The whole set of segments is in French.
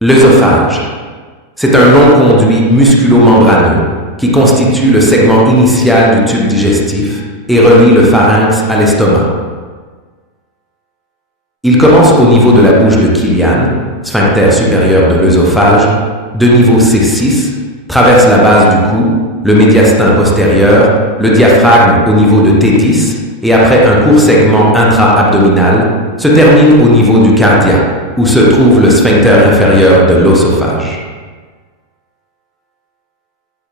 L'œsophage. C'est un long conduit musculo-membraneux qui constitue le segment initial du tube digestif et relie le pharynx à l'estomac. Il commence au niveau de la bouche de Killian, sphincter supérieur de l'œsophage, de niveau C6, traverse la base du cou, le médiastin postérieur, le diaphragme au niveau de T10 et après un court segment intra-abdominal, se termine au niveau du cardia, où se trouve le sphincter inférieur de l'œsophage.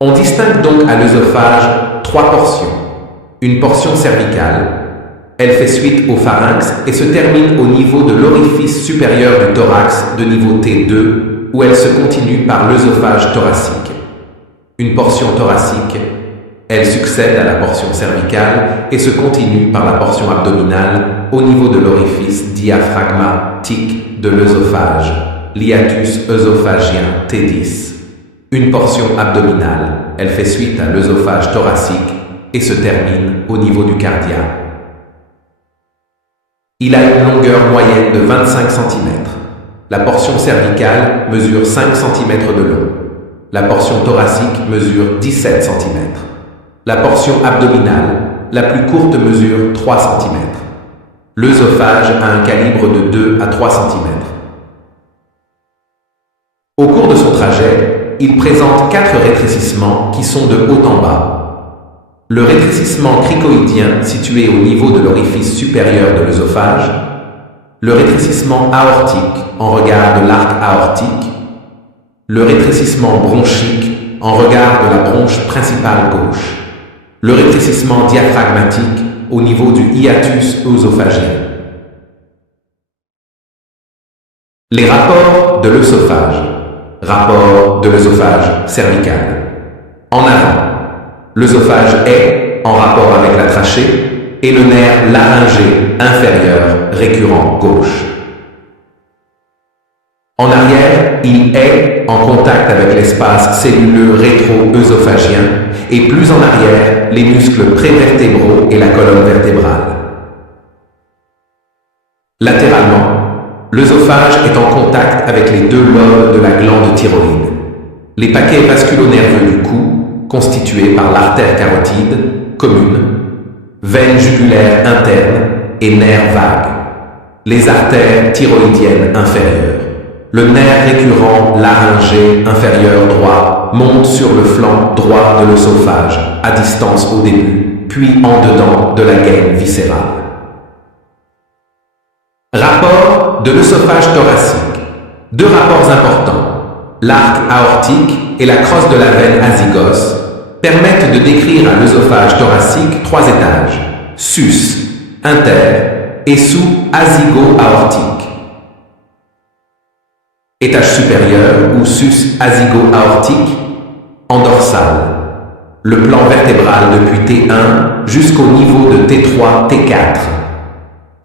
On distingue donc à l'œsophage trois portions. Une portion cervicale, elle fait suite au pharynx et se termine au niveau de l'orifice supérieur du thorax de niveau T2, où elle se continue par l'œsophage thoracique. Une portion thoracique, elle succède à la portion cervicale et se continue par la portion abdominale au niveau de l'orifice diaphragmatique de l'œsophage, l'hiatus œsophagien T10. Une portion abdominale, elle fait suite à l'œsophage thoracique et se termine au niveau du cardia. Il a une longueur moyenne de 25 cm. La portion cervicale mesure 5 cm de long. La portion thoracique mesure 17 cm. La portion abdominale, la plus courte, mesure 3 cm. L'œsophage a un calibre de 2 à 3 cm. Au cours de son trajet, il présente 4 rétrécissements qui sont de haut en bas. Le rétrécissement cricoïdien situé au niveau de l'orifice supérieur de l'œsophage, le rétrécissement aortique en regard de l'arc aortique, le rétrécissement bronchique en regard de la bronche principale gauche, le rétrécissement diaphragmatique au niveau du hiatus œsophagien. Les rapports de l'œsophage. Rapport de l'œsophage cervical. En avant, l'œsophage est en rapport avec la trachée et le nerf laryngé inférieur récurrent gauche. En arrière, il est en contact avec l'espace celluleux rétro-œsophagien et plus en arrière, les muscles prévertébraux et la colonne vertébrale. Latéralement, l'œsophage est en contact avec les deux lobes de la glande thyroïde. Les paquets vasculo-nerveux du cou, constitués par l'artère carotide, commune, veine jugulaire interne et nerf vague. Les artères thyroïdiennes inférieures. Le nerf récurrent laryngé inférieur droit monte sur le flanc droit de l'œsophage, à distance au début, puis en dedans de la gaine viscérale. Rapport de l'œsophage thoracique. Deux rapports importants, l'arc aortique et la crosse de la veine azygos, permettent de décrire à l'œsophage thoracique 3 étages, sus, inter et sous-azygo-aortique. Étage supérieur ou sus-azygo-aortique, en dorsale. Le plan vertébral depuis T1 jusqu'au niveau de T3, T4.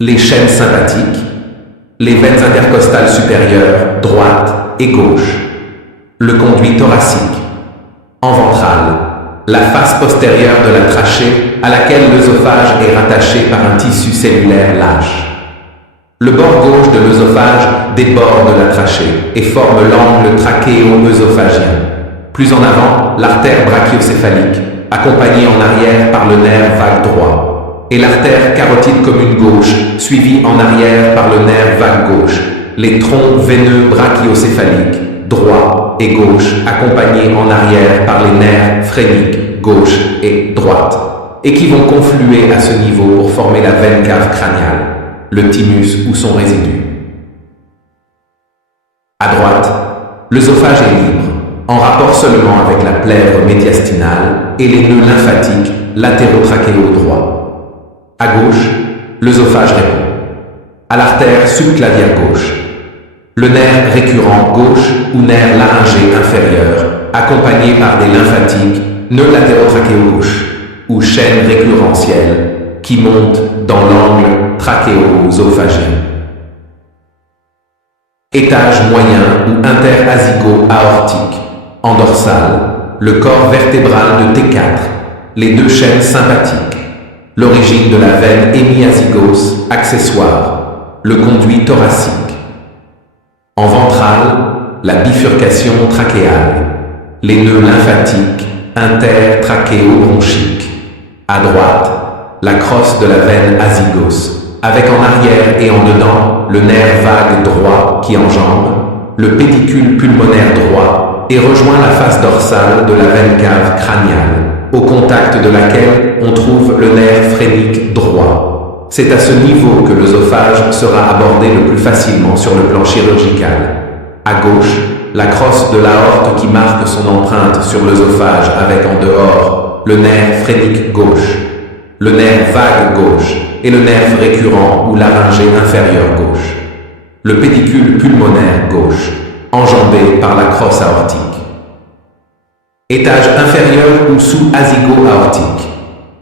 Les chaînes sympathiques, les veines intercostales supérieures, droite et gauche, le conduit thoracique, en ventrale, la face postérieure de la trachée à laquelle l'œsophage est rattaché par un tissu cellulaire lâche. Le bord gauche de l'œsophage déborde la trachée et forme l'angle trachéo-œsophagien. Plus en avant, l'artère brachiocéphalique, accompagnée en arrière par le nerf vague droit, et l'artère carotide commune gauche, suivie en arrière par le nerf vague gauche, les troncs veineux brachiocéphaliques, droit et gauche, accompagnés en arrière par les nerfs phréniques, gauche et droite, et qui vont confluer à ce niveau pour former la veine cave crâniale, le thymus ou son résidu. À droite, l'œsophage est libre, en rapport seulement avec la plèvre médiastinale et les nœuds lymphatiques latérotrachéaux droits. À gauche, l'œsophage répond à l'artère subclavière gauche, le nerf récurrent gauche ou nerf laryngé inférieur, accompagné par des lymphatiques, nœuds latérotrachéaux gauche, ou chaîne récurrentielle, qui monte dans l'angle trachéo-œsophagien. Étage moyen ou interazygo-aortique, en dorsale, le corps vertébral de T4, les deux chaînes sympathiques, l'origine de la veine hémiazygos accessoire, le conduit thoracique. En ventrale, la bifurcation trachéale, les nœuds lymphatiques intertrachéobronchiques. À droite, la crosse de la veine azygos, avec en arrière et en dedans le nerf vague droit qui enjambe le pédicule pulmonaire droit et rejoint la face dorsale de la veine cave crâniale, au contact de laquelle on trouve le nerf phrénique droit. C'est à ce niveau que l'œsophage sera abordé le plus facilement sur le plan chirurgical. À gauche, la crosse de l'aorte qui marque son empreinte sur l'œsophage avec en dehors le nerf phrénique gauche, le nerf vague gauche et le nerf récurrent ou laryngé inférieur gauche. Le pédicule pulmonaire gauche, enjambé par la crosse aortique. Étage inférieur ou sous-azygo-aortique.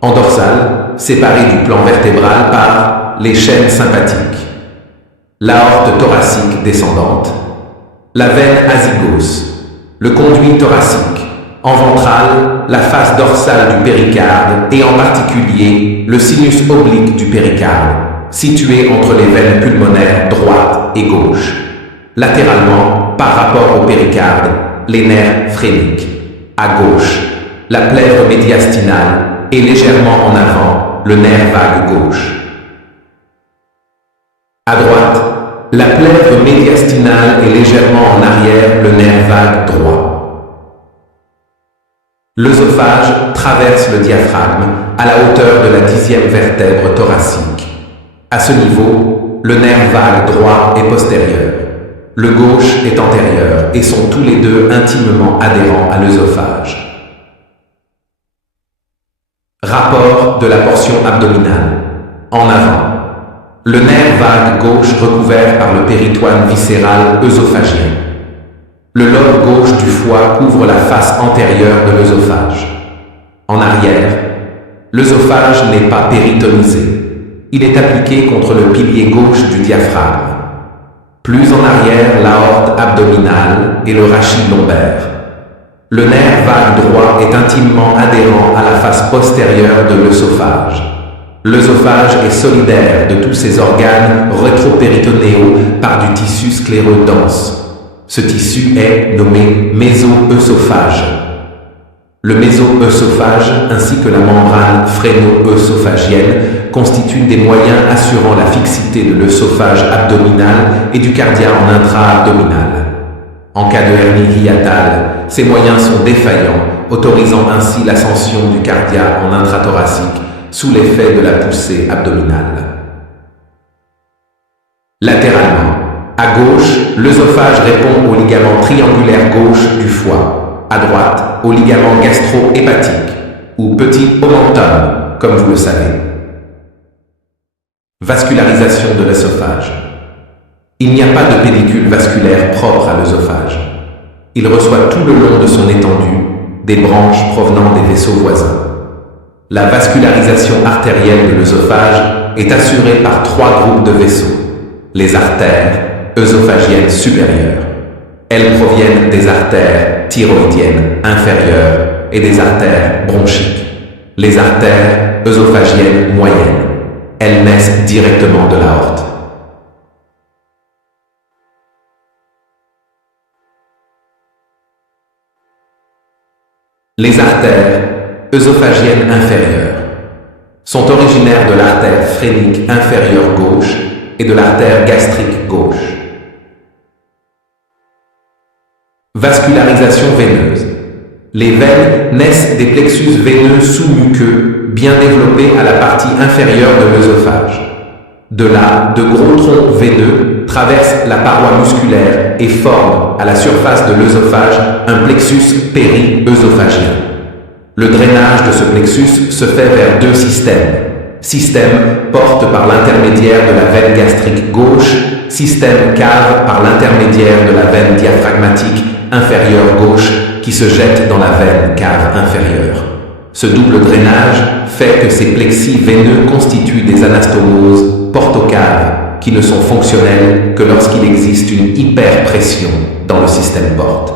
En dorsale, séparé du plan vertébral par les chaînes sympathiques. L'aorte thoracique descendante. La veine azygos. Le conduit thoracique. En ventrale, la face dorsale du péricarde et en particulier le sinus oblique du péricarde, situé entre les veines pulmonaires droite et gauche. Latéralement, par rapport au péricarde, les nerfs phréniques. À gauche, la plèvre médiastinale et légèrement en avant, le nerf vague gauche. À droite, la plèvre médiastinale et légèrement en arrière, le nerf vague droit. L'œsophage traverse le diaphragme à la hauteur de la 10e vertèbre thoracique. À ce niveau, le nerf vague droit est postérieur. Le gauche est antérieur et sont tous les deux intimement adhérents à l'œsophage. Rapport de la portion abdominale. En avant. Le nerf vague gauche recouvert par le péritoine viscéral œsophagien. Le lobe gauche du foie couvre la face antérieure de l'œsophage. En arrière, l'œsophage n'est pas péritonisé. Il est appliqué contre le pilier gauche du diaphragme. Plus en arrière, l'aorte abdominale et le rachis lombaire. Le nerf vague droit est intimement adhérent à la face postérieure de l'œsophage. L'œsophage est solidaire de tous ses organes rétropéritonéaux par du tissu scléreux dense. Ce tissu est nommé méso-œsophage. Le méso-œsophage ainsi que la membrane phréno-œsophagienne constituent des moyens assurant la fixité de l'œsophage abdominal et du cardia en intra-abdominal. En cas de hernie hiatale, ces moyens sont défaillants, autorisant ainsi l'ascension du cardia en intrathoracique sous l'effet de la poussée abdominale. Latéralement, à gauche, l'œsophage répond au ligament triangulaire gauche du foie. À droite, au ligament gastro-hépatique, ou petit omentum, comme vous le savez. Vascularisation de l'œsophage. Il n'y a pas de pédicule vasculaire propre à l'œsophage. Il reçoit tout le long de son étendue des branches provenant des vaisseaux voisins. La vascularisation artérielle de l'œsophage est assurée par 3 groupes de vaisseaux. Les artères œsophagiennes supérieures. Elles proviennent des artères thyroïdiennes inférieures et des artères bronchiques. Les artères œsophagiennes moyennes. Elles naissent directement de l'aorte. Les artères œsophagiennes inférieures sont originaires de l'artère phrénique inférieure gauche et de l'artère gastrique gauche. Vascularisation veineuse. Les veines naissent des plexus veineux sous-muqueux bien développés à la partie inférieure de l'œsophage. De là, de gros troncs veineux traversent la paroi musculaire et forment à la surface de l'œsophage un plexus péri-œsophagien. Le drainage de ce plexus se fait vers 2 systèmes. Système porte par l'intermédiaire de la veine gastrique gauche, système cave par l'intermédiaire de la veine diaphragmatique inférieure gauche qui se jette dans la veine cave inférieure. Ce double drainage fait que ces plexis veineux constituent des anastomoses porte-caves qui ne sont fonctionnelles que lorsqu'il existe une hyperpression dans le système porte.